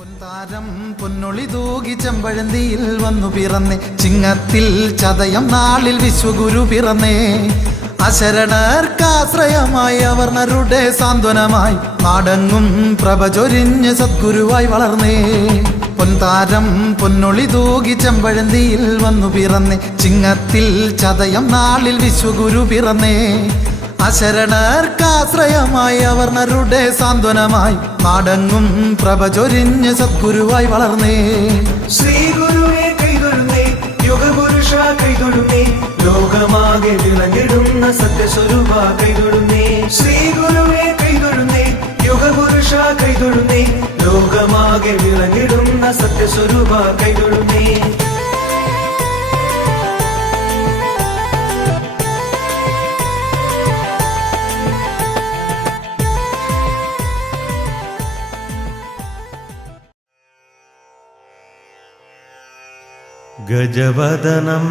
പൊൻതാരം പൊന്നൊളി തൂകി ചെമ്പഴന്തിയിൽ വന്നു പിറന്നേ, ചിങ്ങത്തിൽ ചതയം നാളിൽ വിശ്വഗുരു പിറന്നേ. അശരണർക്കാശ്രയമായി അവർണരുടെ സാന്ത്വനമായി നാടെങ്ങും പ്രഭ ചൊരിഞ്ഞ് സദ്ഗുരുവായി വളർന്നേ. പൊൻതാരം പൊന്നൊളി തൂകി ചെമ്പഴന്തിയിൽ വന്നു പിറന്നേ, ചിങ്ങത്തിൽ ചതയം നാളിൽ വിശ്വഗുരു പിറന്നേ. അശരണർക്കാശ്രയമായി അവർണരുടെ സാന്ത്വനമായി നാടെങ്ങും പ്രഭ ചൊരിഞ്ഞ് സദ്ഗുരുവായി വളർന്നേ. ശ്രീ ഗുരുവേ കൈതൊഴുന്നേ, യുഗപുരുഷ കൈതൊഴുന്നേ, ലോകമാകെ വിളങ്ങിടുന്ന സത്യസ്വരൂപ കൈതൊഴുന്നേ. ശ്രീ ഗുരുവേ കൈതൊഴുന്നേ, യുഗപുരുഷ കൈതൊഴുന്നേ, ലോകമാകെ വിളങ്ങിടുന്ന സത്യസ്വരൂപ കൈതൊഴുന്നേ. ഗജവദനം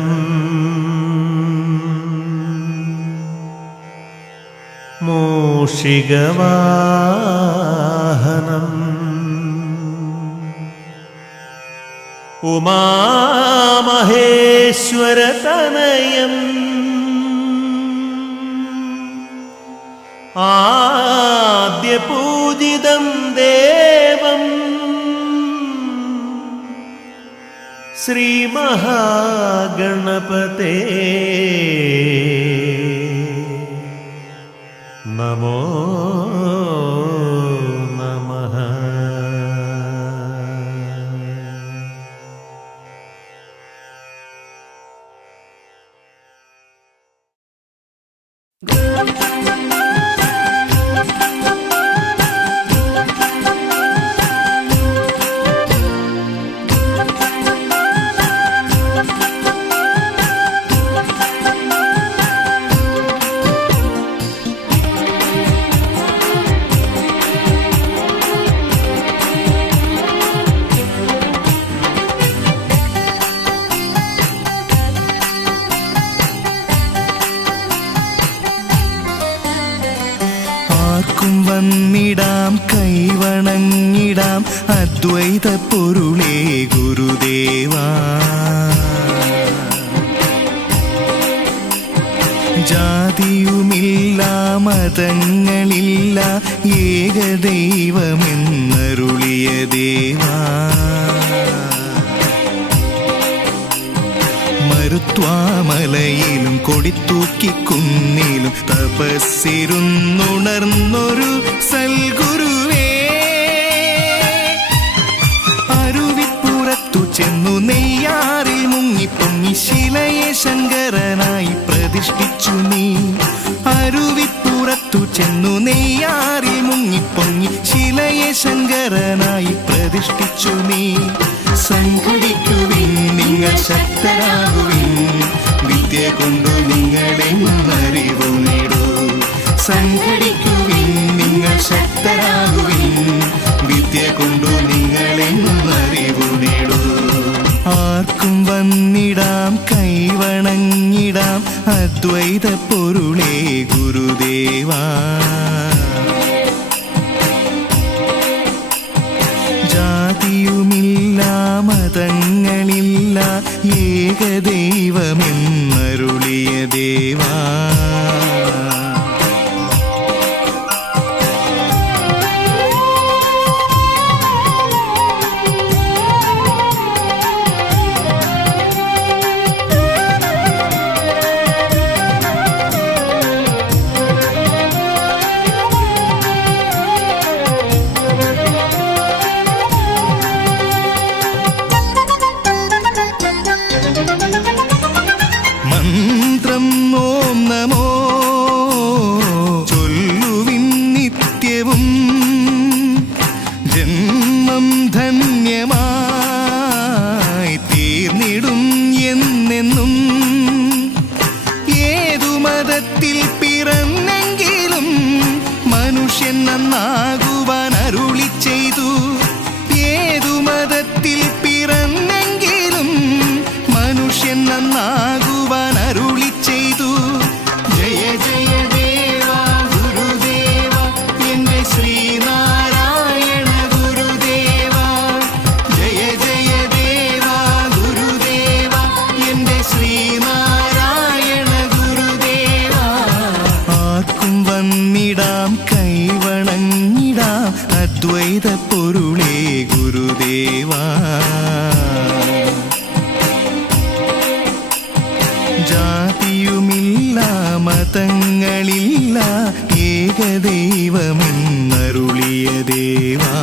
മൂഷികവാഹനം ഉമാമഹേശ്വരതനയം ആദ്യപൂജിതം ദേവം ശ്രീ മഹാഗണപതേ നമോ നമഃ. വന്നിടാം കൈവണങ്ങിടാം അദ്വൈത പൊരുളേ ഗുരുദേവാ. ജാതിയുമില്ല മതങ്ങളില്ല ഏകദൈവമെന്നരുളിയ ദേവാ. മരുത്വാമലയിലും കൊടിത്തൂക്കിക്കുന്നിലും തപസ്സിരുന്നുണർന്നൊരു സൽഗുരുവേ. അരുവിപ്പുറത്തു ചെന്നു നെയ്യാറിൽ മുങ്ങിപ്പൊങ്ങി ശിലയെ ശങ്കരനായി പ്രതിഷ്ഠിച്ചു നീ. അരുവിപ്പുറത്തു ചെന്നു നെയ്യാറിൽ മുങ്ങിപ്പൊങ്ങി ശിലയെ ശങ്കരനായി പ്രതിഷ്ഠിച്ചു നീ. സംഘടിക്കുവിൻ നിങ്ങൾ ശക്തരാകുവിൻ, വിദ്യ കൊണ്ടു നിങ്ങളെന്നറിവു നേടൂ. സംഘടിക്കുവിൻ നിങ്ങൾ ശക്തരാകുവിൻ, വിദ്യ കൊണ്ടു നിങ്ങളെന്നറിവു നേടൂ. ആർക്കും വന്നിടാം കൈവണങ്ങിടാം അദ്വൈത പൊരുളേ ഗുരുദേവാ. ജാതിയുമില്ല മതങ്ങളില്ല ഏകദൈവമെന്നരുളിയ ദേവാ. മന്ത്രം ഓം നമോ ചൊല്ലുവിൻ നിത്യവും, ജന്മം ധന്യമായി തീർന്നിടും എന്നെന്നും. ഏതു മതത്തിൽ പിറന്നെങ്കിലും മനുഷ്യൻ നന്നാകുവാൻ അരുളി ചെയ്തു. ഏതു മതത്തിൽ പിറന്നെങ്കിലും മനുഷ്യൻ നന്നാകുവാൻ അരുളി ചെയ്തു. ജയ ജയ ദേവ ഗുരുദേവ എന്റെ ശ്രീനാരായണ ഗുരുദേവ. ഗുരുദേവാ. ജാതിയുമില്ല മതങ്ങളില്ല ഏകദൈവമെന്നരുളിയ ദേവാ.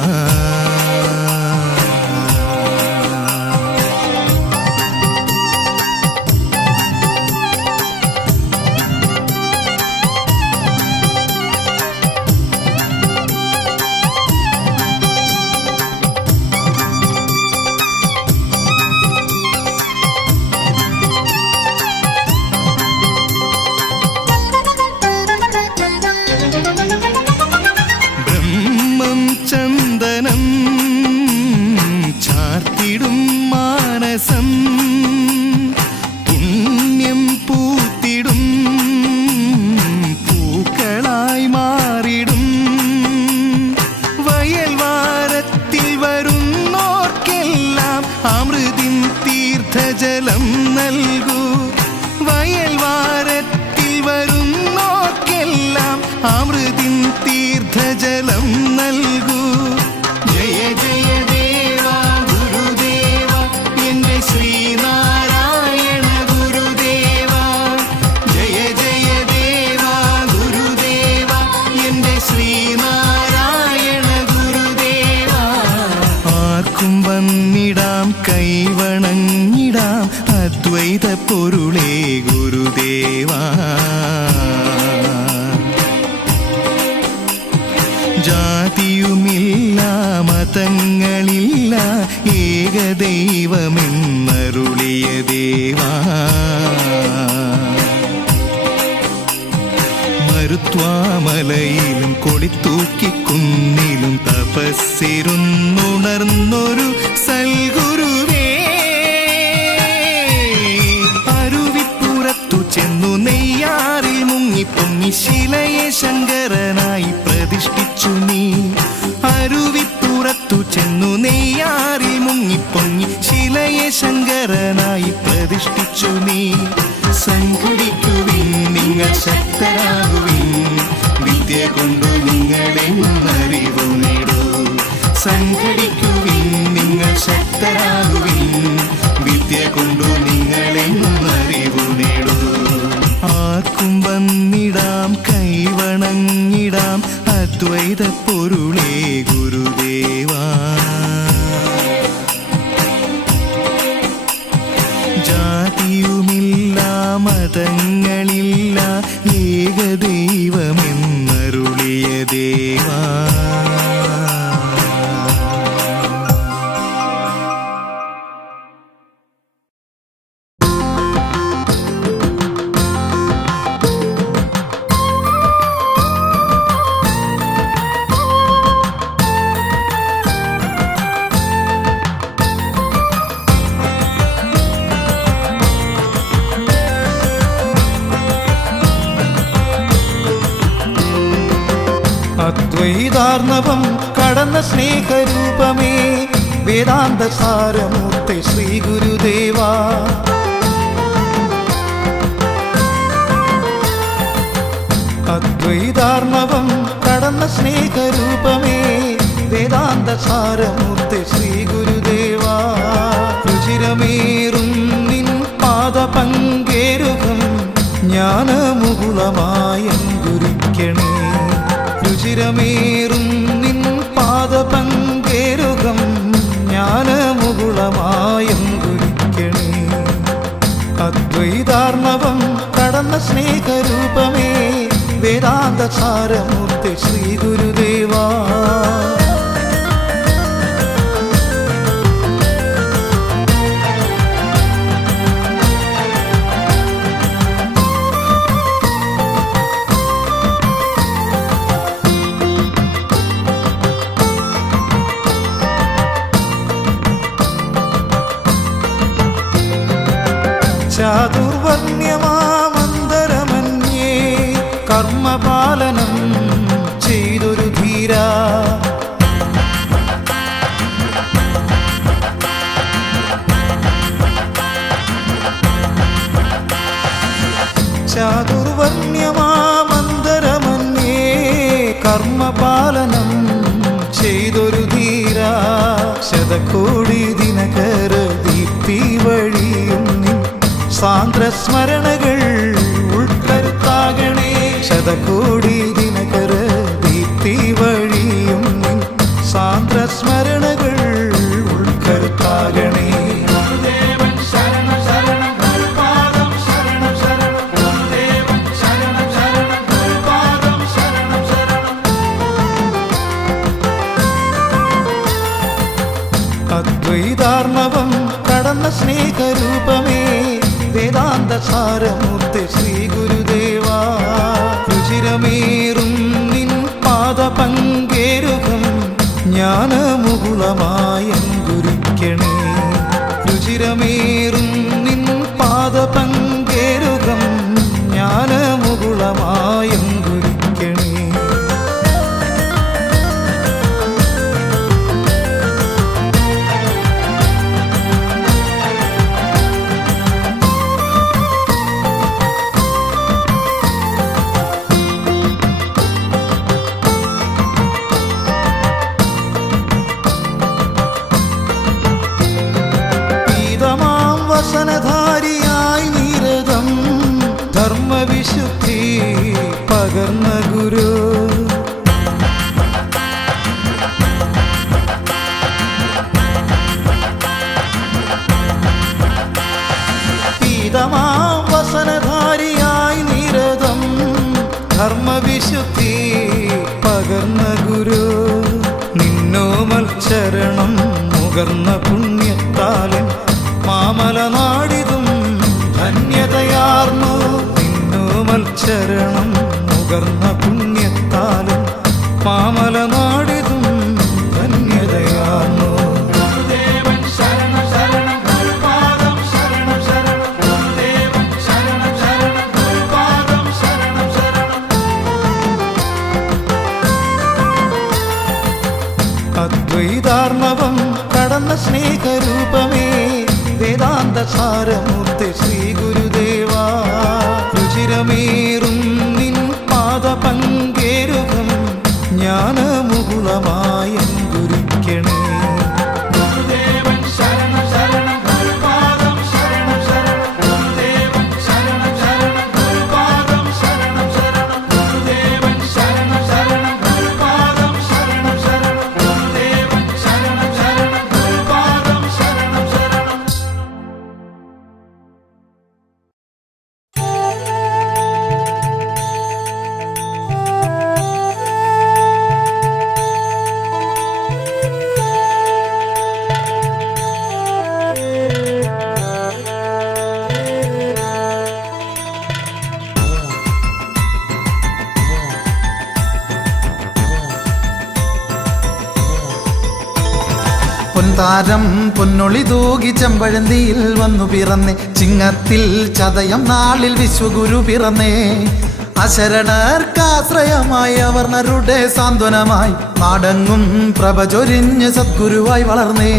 ചന്ദനം ചാർത്തിടും മാനസം പുണ്യം പൂത്തിടും പൂക്കളായി മാറിടും. വയൽവാരത്തിൽ വരുന്നോർക്കെല്ലാം അമൃതിൻ തീർത്ഥജലം നൽകൂ. വയൽവാരത്തിൽ വരുന്നോർക്കെല്ലാം അമൃതിൻ തീർത്ഥജലം നൽകൂ. ജയ ജയ ദേവ ഗുരുദേവ എന്റെ ശ്രീനാരായണ ഗുരുദേവ. ജയ ജയ ദേവ ഗുരുദേവ എന്റെ ശ്രീനാരായണ ഗുരുദേവ. ആർക്കും വന്നിടാം കൈവണങ്ങിടാം അദ്വൈത പൊരുളേ ഗുരുദേവാ. ജാതിയുമില്ല മതങ്ങളില്ല ഏകദൈവമെന്നരുളിയ ദേവാ. മരുത്വാമലയിലും കൊടിത്തൂക്കിക്കുന്നിലും തപസ്സിരുന്നുണർന്നൊരു സൽഗുരുവേ. അരുവിപ്പുറത്തു ചെന്നു നെയ്യാറിൽ മുങ്ങിപ്പൊങ്ങി ശിലയെ ശങ്കരനായി പ്രതിഷ്ഠിച്ചു നീ. അരുവിപ്പുറത്തു ചെന്നു നെയ്യാറിൽ മുങ്ങിപ്പൊങ്ങി ശിലയെ ശങ്കരനായി പ്രതിഷ്ഠിച്ചു നീ. സംഘടിക്കുവിൻ നിങ്ങൾ ശക്തരാകുവിൻ വിദ്യ കൊണ്ടു നിങ്ങളെന്നറിവു നേടൂ. സംഘടിക്കുവിൻ നിങ്ങൾ ശക്തരാകുവിൻ വിദ്യ കൊണ്ടു നിങ്ങളെന്നറിവു നേടൂ. ആർക്കും വന്നിടാം കൈവണങ്ങിടാം അദ്വൈത പൊരുളേ ഗുരുദേവാ. ജാതിയുമില്ല മതങ്ങളില്ല ഏകദൈവമെന്നരുളിയ ദേവാ. അദ്വൈതാർണവം കടന്ന സ്നേഹരൂപമേ വേദാന്ത സാരമൂർത്തി ശ്രീ ഗുരുദേവാ. അദ്വൈതാർണവം കടന്ന സ്നേഹരൂപമേ വേദാന്ത സാരമൂർത്തി ശ്രീ ഗുരുദേവാ. രുചിരമേറും നിൻ പാദപങ്കേരുകം ജ്ഞാനമുകുളമായം ഗുരിക്കണേ. രുചിരമേറും നിൻ പാദപങ്കേരുകം ജ്ഞാനമുകുളമായം ഗുരിക്കണേ. അദ്വൈതാർണവം കടന്ന സ്നേഹരൂപമേ വേദാന്ത സാരമൂർത്തി ശ്രീ ഗുരുദേവാ. ചാതുർവർണ്ണ്യമാമന്തരമന്യേ കർമ്മപാലനം ചെയ്തൊരു ധീര. ചാതുർവർണ്ണ്യമാമന്തരമന്യേ കർമ്മപാലനം ചെയ്തൊരു ധീര. ശതകോടി ദിനകര ദീപ്തി വഴിയും നിൻ സാന്ദ്രസ്മരണകൾ ഉൾക്കരുത്താകണേ. ശതകോടി ദിനകര ദീപ്തി വഴിയും നിൻ സാന്ദ്രസ്മരണകൾ ഉൾക്കരുത്താകണേ. അദ്വൈതാർണവം കടന്ന സ്നേഹരൂപമേ വേദാന്ത സാരമൂർത്തി ശ്രീ ഗുരുദേവാ. രുചിരമേറും നിൻ പാദപങ്കേരുകം ജ്ഞാനമുകുളമായങ്കുരിക്കണേ. രുചിരമേറും നിൻ പാദപങ്കേരുകം ജ്ഞാനമുകുളമായങ്കുരിക്കണേ. വസനധാരിയായി നിരതം ധർമ്മവിശുദ്ധി പകർന്ന ഗുരു. പീതമാം വസനധാരിയായി നിരതം ധർമ്മവിശുദ്ധി പകർന്ന ഗുരു. നിന്നോമൽ ചരണം മുകർന്ന പുണ്യത്താലൻ മാമലനാടിതും ധന്യതയാർന്നു. നിന്നോമൽ ചരണം മുകർന്ന പുണ്യത്താലും മാമലനാടിതും ധന്യതയാർന്നു. അദ്വൈതാർണവം കടന്ന സ്നേഹരൂപമേ വേദാന്ത സാരമൂർത്തി ശ്രീ ഗുരുദേവാ. രുചിരമേറും നിൻ പാദപങ്കേരുകം ജ്ഞാനമുകുളമായങ്കുരിക്കണേ. പൊൻതാരം പൊന്നൊളി തൂകി ചെമ്പഴന്തിയിൽ വന്നു പിറന്നേ. ചിങ്ങത്തിൽ ചതയം നാളിൽ വിശ്വഗുരു പിറന്നേ. അശരണർക്കാശ്രയമായി അവർണരുടെ സാന്ത്വനമായി നാടെങ്ങും പ്രഭ ചൊരിഞ്ഞ് സദ്ഗുരുവായി വളർന്നേ.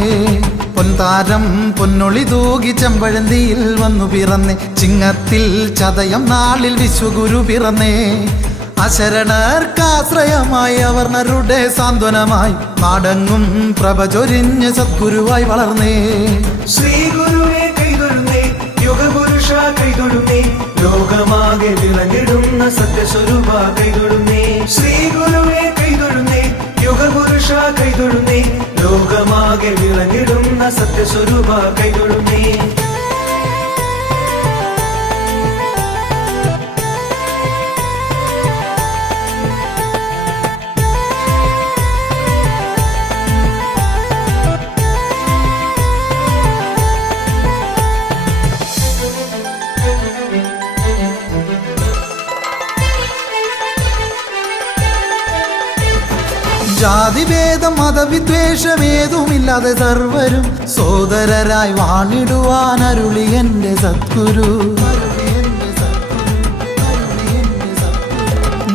പൊൻതാരം പൊന്നൊളി തൂകി ചെമ്പഴന്തിയിൽ വന്നു പിറന്നേ. ചിങ്ങത്തിൽ ചതയം നാളിൽ വിശ്വഗുരു പിറന്നേ. അശരണർക്കാശ്രയമായി അവർണരുടെ സാന്ത്വനമായി നാടെങ്ങും പ്രഭ ചൊരിഞ്ഞ് സദ്ഗുരുവായി വളർന്നേ. ശ്രീ ഗുരുവേ കൈതൊഴുന്നേ, യുഗപുരുഷ കൈതൊഴുന്നേ, ലോകമാകെ വിളങ്ങിടുന്ന സത്യസ്വരൂപ കൈതൊഴുന്നേ. ശ്രീ ഗുരുവേ കൈതൊഴുന്നേ, യുഗപുരുഷ കൈതൊഴുന്നേ, ലോകമാകെ വിളങ്ങിടുന്ന സത്യസ്വരൂപ കൈതൊഴുന്നേ. ജാതിഭേദം മതവിദ്വേഷമേതുമില്ലാതെ സർവരും സോദരരായി വാണിടുവാൻ അരുളി എൻ്റെ സദ്ഗുരു.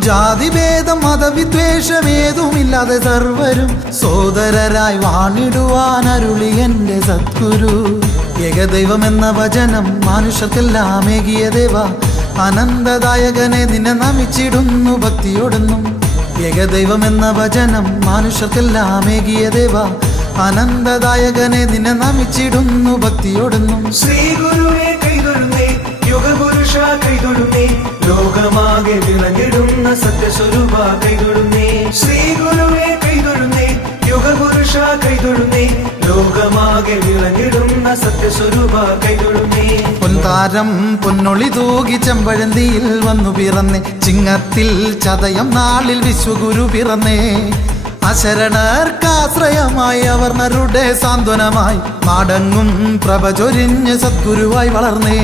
ജാതിഭേദം മതവിദ്വേഷമേതുമില്ലാതെ സർവരും സോദരരായി വാണിടുവാൻ അരുളി എൻ്റെ സദ്ഗുരു. ഏകദൈവമെന്ന വചനം മനുഷ്യർക്കെല്ലാം ഏകിയ ദേവ, അനന്തദായകനെ നിന്നെ നമിച്ചിടുന്നു ഭക്തിയോടുന്നു. ഏകദൈവമെന്ന വചനം മനുഷ്യർക്കെല്ലാം ഏകിയ ദേവ, ആനന്ദദായകനെ നിന്നെ നമിച്ചിടുന്നു ഭക്തിയോടുന്നു. ശ്രീ ഗുരുവേ കൈതൊഴുന്നേ, യുഗപുരുഷ കൈതൊഴുന്നേ, ലോകമാകെ വിളങ്ങിടുന്ന സത്യസ്വരൂപ കൈതൊഴുന്നേ. ശ്രീ ഗുരുവേ കൈതൊഴുന്നേ, യുഗപുരുഷ കൈതൊഴുന്നേ, ലോകമാകെ വിളങ്ങിടുന്ന സത്യസ്വരൂപ കൈതൊഴുന്നേ. പൊൻതാരം പൊന്നൊളി തൂകി ചെമ്പഴന്തിയിൽ വന്നു പിറന്നേ, ചിങ്ങത്തിൽ ചതയം നാളിൽ വിശ്വഗുരു പിറന്നേ. അശരണർക്കാശ്രയമായി അവർണരുടെ സാന്ത്വനമായി നാടെങ്ങും പ്രഭ ചൊരിഞ്ഞ് സദ്ഗുരുവായി വളർന്നേ.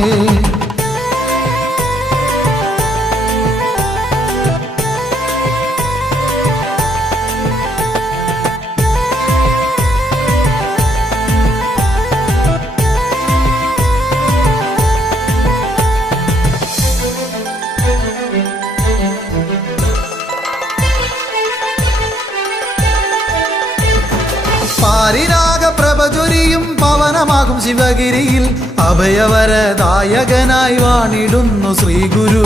പാരിരാഗ പ്രഭചൊരിയും പവനമാകും ശിവഗിരിയിൽ അഭയവരദായകനായി വാണിടുന്നു ശ്രീഗുരു.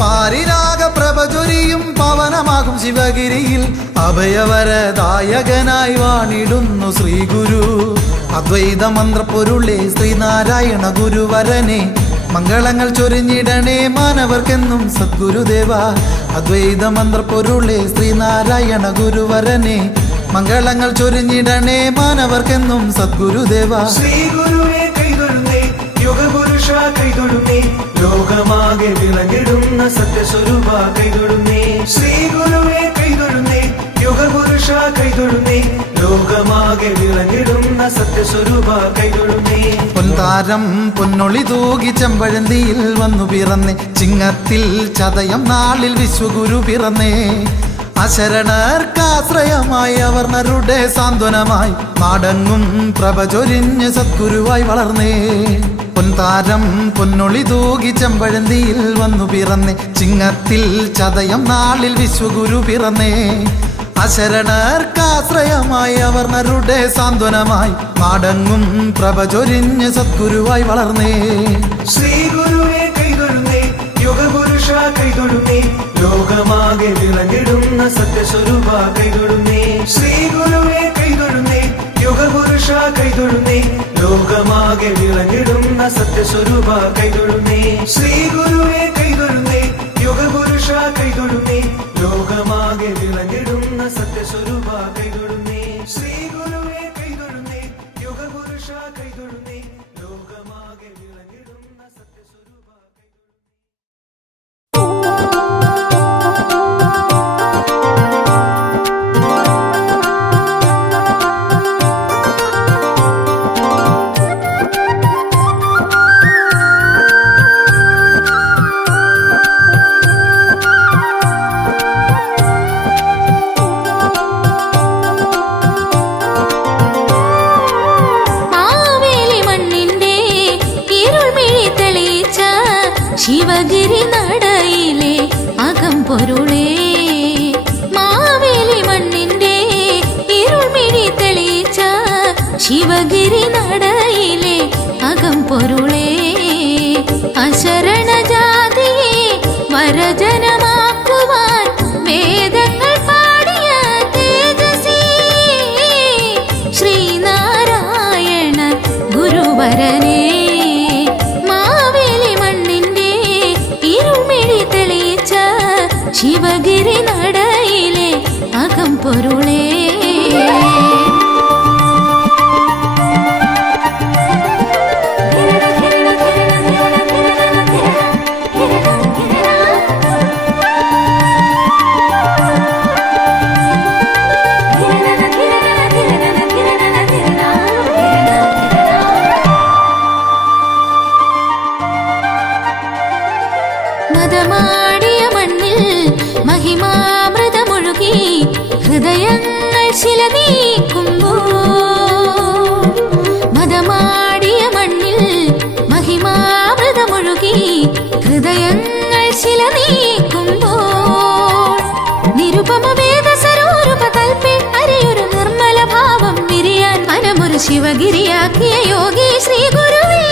പാരിരാഗ പ്രഭചൊരിയും പവനമാകും ശിവഗിരിയിൽ അഭയവരദായകനായി വാണിടുന്നു ശ്രീഗുരു. അദ്വൈത മന്ത്രപ്പൊരുളേ ശ്രീനാരായണ ഗുരുവരനെ, മംഗളങ്ങൾ ചൊരിഞ്ഞിടണേ മാനവർക്കെന്നും സദ്ഗുരുദേവ. അദ്വൈത മന്ത്രപ്പൊരുളേ ശ്രീനാരായണ ഗുരുവരനെ, മംഗളങ്ങൾ ചൊരിഞ്ഞിടണേ മാനവർക്കെന്നും സദ്ഗുരുദേവ. ശ്രീ ഗുരുവേ കൈതൊഴുന്നേ, യുഗപുരുഷ കൈതൊഴുന്നേ, ലോകമാകെ വിളങ്ങിടുന്ന സത്യസ്വരൂപ കൈതൊഴുന്നേ. ശ്രീ ഗുരുവേ കൈതൊഴുന്നേ, യുഗപുരുഷ കൈതൊഴുന്നേ, ലോകമാകെ വിളങ്ങിടുന്ന സത്യസ്വരൂപ കൈതൊഴുന്നേ. പൊൻതാരം പൊന്നൊളി തൂകി ചെമ്പഴന്തിയിൽ വന്നു പിറന്നേ, ചിങ്ങത്തിൽ ചതയം നാളിൽ വിശ്വഗുരു പിറന്നേ. അശരണർക്കാശ്രയമായി അവർണരുടെ സാന്ത്വനമായി നാടെങ്ങും പ്രഭ ചൊരിഞ്ഞ് സദ്ഗുരുവായി വളർന്നേ. പൊൻതാരം പൊന്നൊളി തൂകി ചെമ്പഴന്തിയിൽ വന്നു പിറന്നേ, ചിങ്ങത്തിൽ ചതയം നാളിൽ വിശ്വഗുരു പിറന്നേ. അശരണർക്കാശ്രയമായി അവർണരുടെ സാന്ത്വനമായി നാടെങ്ങും പ്രഭ ചൊരിഞ്ഞ് സദ്ഗുരുവായി വളർന്നേ. ശ്രീ ഗുരുവേ കൈതൊഴുന്നേ, യുഗപുരുഷ കൈതൊഴുന്നേ, ലോകമാകെ വിളങ്ങിടുന്ന സത്യസ്വരൂപ കൈതൊഴുന്നേ. ശ്രീ ഗുരുവേ കൈതൊഴുന്നേ, യുഗപുരുഷ കൈതൊഴുന്നേ, ലോകമാകെ വിളങ്ങിടുന്ന സത്യസ്വരൂപ കൈതൊഴുന്നേ. ശ്രീ ഗുരുവേ കൈതൊഴുന്നേ, യുഗപുരുഷ കൈതൊഴുന്നേ, ലോകമാകെ വിളങ്ങിടുന്ന സത്യസ്വരൂപ കൈതൊഴുന്നേ. ശ്രീ ഗുരുവേ കൈതൊഴുന്നേ, യുഗപുരുഷ കൈതൊഴുന്നേ, ലോകമാകെ വിളങ്ങിടുന്ന സത്യസ്വരൂപ ശിവഗിരി നടയിലെ അകംപൊരുളേ. മാവേലി മണ്ണിന്റെ ഇരുൾമിഴി തെളിച്ച ശിവഗിരി നടയിലെ അകംപൊരുളേ. അശരണ ജാതിയെ വരജനമാക്കുവാൻ വേദങ്ങൾ പാടിയ തേജസി ശ്രീനാരായണ ഗുരുവരനെ. ശിവഗിരി നടയിലെ അകംപൊരുളേ. മതമാടിയ മണ്ണിൽ മഹിമാമൃതമൊഴുകി ഹൃദയങ്ങൾ ശില നീക്കുമ്പോൾ. മതമാടിയ മണ്ണിൽ മഹിമാമൃതമൊഴുകി ഹൃദയങ്ങൾ ശില നീക്കുമ്പോൾ. നിരുപമ വേദസരോരുപ കൽപ്പി അരിയൊരു നിർമ്മല ഭാവം വിരിയാൻ മനമൊരു ശിവഗിരിയാക്കിയ യോഗി ശ്രീ ഗുരുവേ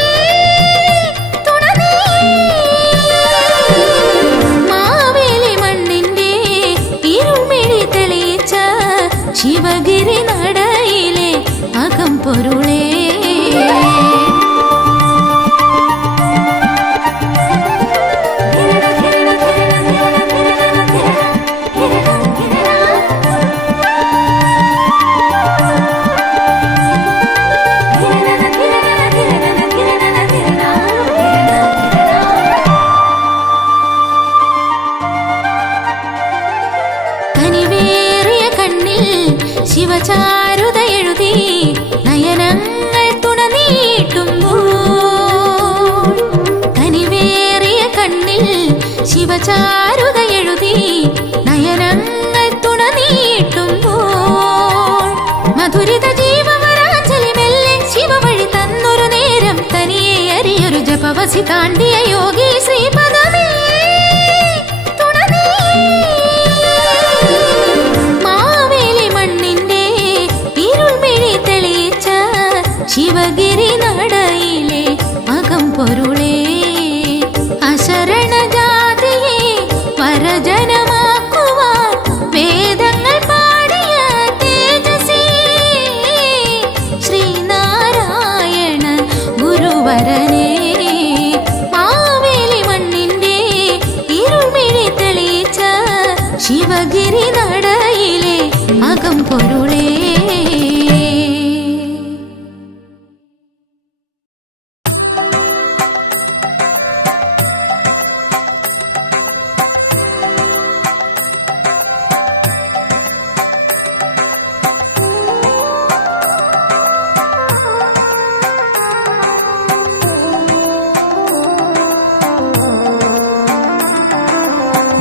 മാവേലി മണ്ണിന്റെ ഇരുൾമിഴി ശിവഗിരി നടയിലെ അകം പൊരുളേ. ശിവചാരുത എഴുതി നയനങ്ങൾ തുണനീട്ടുമ്പോൾ, കനിവേറിയ കണ്ണിൽ ശിവചാരുത എഴുതി നയനങ്ങൾ തുണനീട്ടുമ്പോൾ, മധുരിത ജീവവരാഞ്ജലി മെല്ലെ ശിവവഴി തന്നൊരു നേരം തനിയെ അരിയൊരു ജപവസി താണ്ടിയ യോഗി ശ്രീപദമേ ശിവഗിരി നടയിലെ അകം പൊരുളേ. അശരണജാതിയെ വരജനമാക്കുവാൻ വേദങ്ങൾ പാടിയ തേജസി ശ്രീനാരായണ ഗുരുവരനെ, മാവേലി മണ്ണിന്റെ ഇരുൾമിഴി തെളിയിച്ച ശിവഗിരി നടയിലെ അകം പൊരുളേ.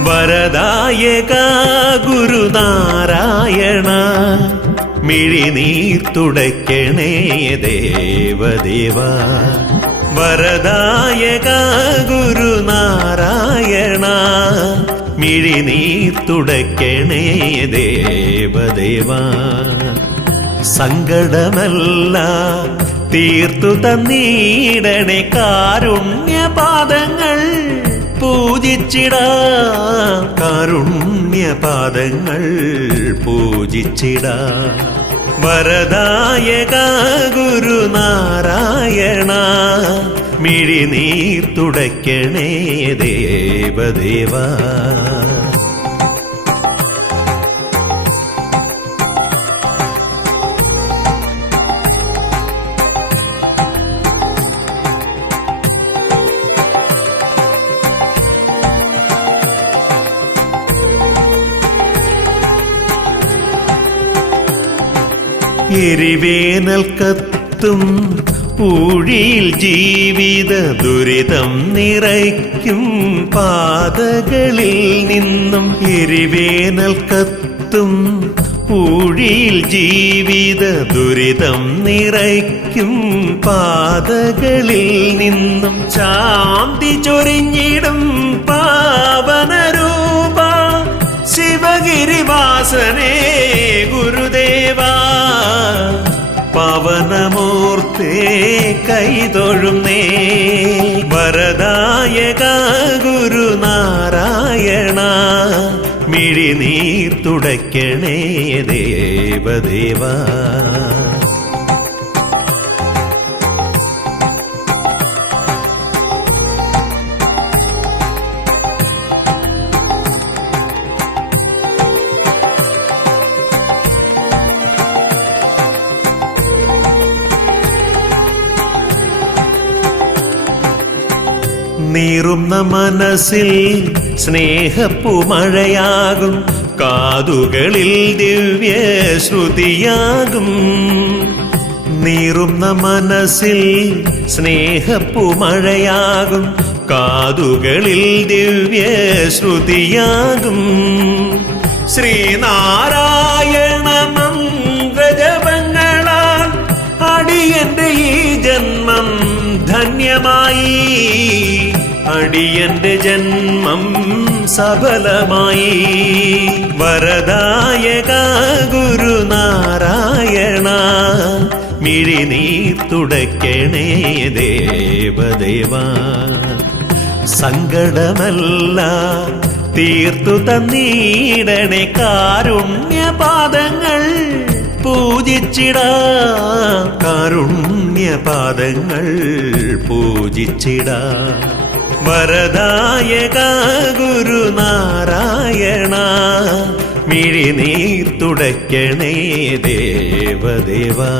വരദായക ഗുരുനാരായണ, മിഴിനീർ തുടയ്ക്കണേ ദേവദേവ. വരദായക ഗുരുനാരായണ, മിഴിനീർ തുടയ്ക്കണേ ദേവദേവ. സങ്കടമല്ല തീർത്തു തന്നീടണേ കാരുണ്യപാദങ്ങൾ പൂജിച്ചിടാം, കാരുണ്യപാദങ്ങൾ പൂജിച്ചിടാം. വരദായക ഗുരുനാരായണ, മിഴിനീർ തുടയ്ക്കണേ ദേവദേവ. എരിവേനൽ കത്തും ഊഴിയിൽ ജീവിത ദുരിതം നിറയ്ക്കും പാതകളിൽ നിന്നും, എരിവേനൽ കത്തും ഊഴിയിൽ ജീവിത ദുരിതം നിറയ്ക്കും പാതകളിൽ നിന്നും, ശാന്തി ചൊരിഞ്ഞിടും പാവനരൂപ ശിവഗിരിവാസനേ ഗുരുദേവ. പവനമൂർത്തേ കൈതൊഴുന്നേ, വരദായക ഗുരുനാരായണ, മിഴിനീർ തുടയ്ക്കണേ ദേവദേവ. നീറുന്ന മനസ്സിൽ സ്നേഹപ്പുമഴയാകും, കാതുകളിൽ ദിവ്യ ശ്രുതിയാകും. നീറുന്ന മനസ്സിൽ സ്നേഹപ്പുമഴയാകും, കാതുകളിൽ ദിവ്യ ശ്രുതിയാകും. ശ്രീനാരായണ മന്ത്രജപങ്ങളാൽ അടിയന്റെ ഈ ജന്മം ധന്യമായി, അടിയന്റെ ജന്മം സഫലമായി. വരദായക ഗുരുനാരായണ, മിഴിനീർ തുടയ്ക്കണേ ദേവദേവ. സങ്കടമല്ല തീർത്തു തന്നീടണേ കാരുണ്യപാദങ്ങൾ പൂജിച്ചിടാം കാരുണ്യപാദങ്ങൾ പൂജിച്ചിടാം വരദായക ഗുരുനാരായണ മിഴിനീർ തുടയ്ക്കണേ ദേവദേവാ